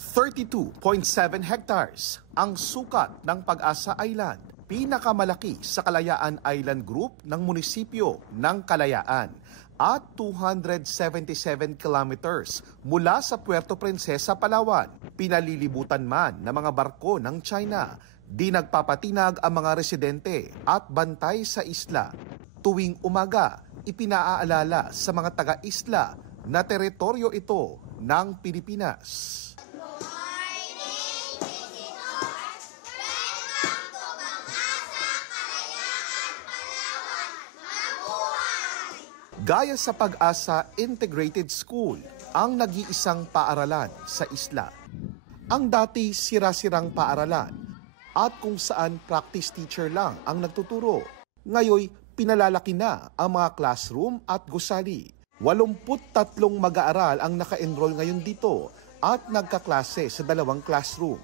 32.7 hectares ang sukat ng Pag-asa Island, pinakamalaki sa Kalayaan Island Group ng munisipyo ng Kalayaan at 277 kilometers mula sa Puerto Princesa, Palawan. Pinalilibutan man ng mga barko ng China, di nagpapatinag ang mga residente at bantay sa isla. Tuwing umaga, ipinaaalala sa mga taga-isla na teritoryo ito ng Pilipinas. Gaya sa Pag-asa Integrated School, ang nag-iisang paaralan sa isla. Ang dati sira-sirang paaralan at kung saan practice teacher lang ang nagtuturo. Ngayoy, pinalalaki na ang mga classroom at gusali. 83 mag-aaral ang naka-enroll ngayon dito at nagkaklase sa 2 classroom.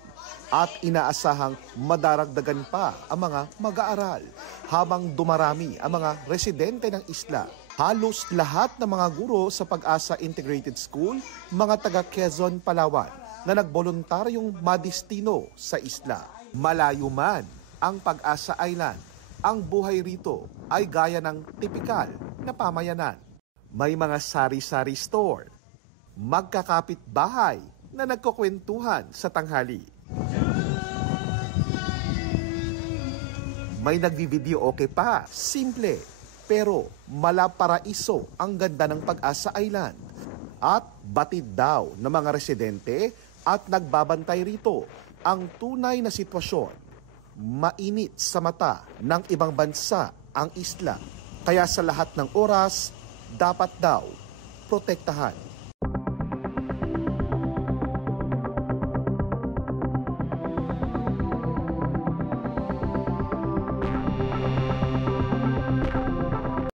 At inaasahang madaragdagan pa ang mga mag-aaral habang dumarami ang mga residente ng isla. Halos lahat ng mga guro sa Pag-asa Integrated School, mga taga Quezon, Palawan, na nagboluntaryong madistino sa isla. Malayo man ang Pag-asa Island, ang buhay rito ay gaya ng tipikal na pamayanan. May mga sari-sari store, magkakapit bahay na nagkukwentuhan sa tanghali. May nagbi-videoke pa, simple, pero malaparaiso ang ganda ng Pag-asa Island. At batid daw ng mga residente at nagbabantay rito ang tunay na sitwasyon. Mainit sa mata ng ibang bansa ang isla. Kaya sa lahat ng oras, dapat daw protektahan